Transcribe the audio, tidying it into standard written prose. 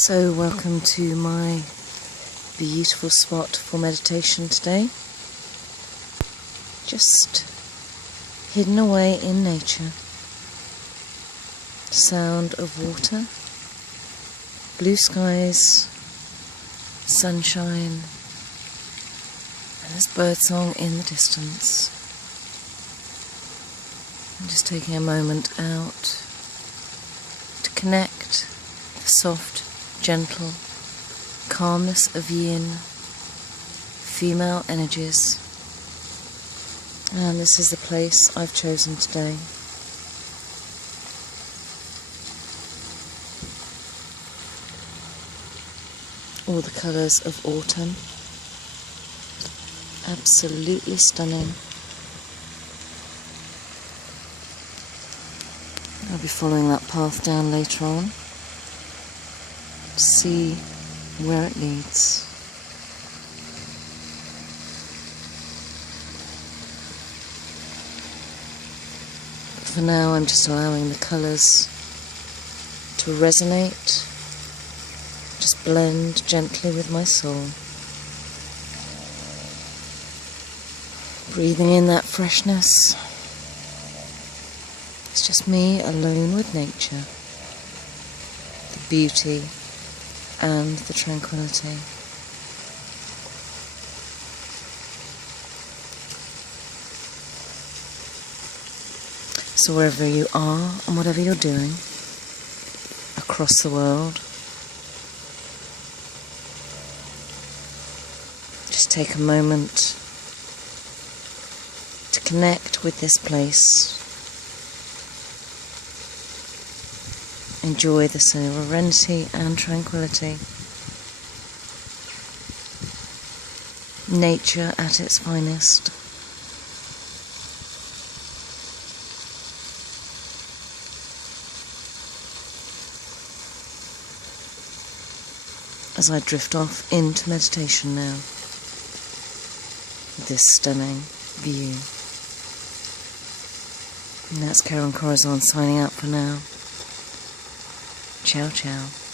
So welcome to my beautiful spot for meditation today. Just hidden away in nature. Sound of water, blue skies, sunshine, and there's birdsong in the distance. I'm just taking a moment out to connect with the soft, gentle calmness of yin, female energies. And this is the place I've chosen today. All the colours of autumn. Absolutely stunning. I'll be following that path down later on. See where it leads. But for now, I'm just allowing the colours to resonate, just blend gently with my soul. Breathing in that freshness. It's just me alone with nature, the beauty and the tranquility. So wherever you are and whatever you're doing across the world, just take a moment to connect with this place. Enjoy the serenity and tranquility. Nature at its finest. As I drift off into meditation now, with this stunning view. And that's Karen Corazon signing out for now. Ciao, ciao.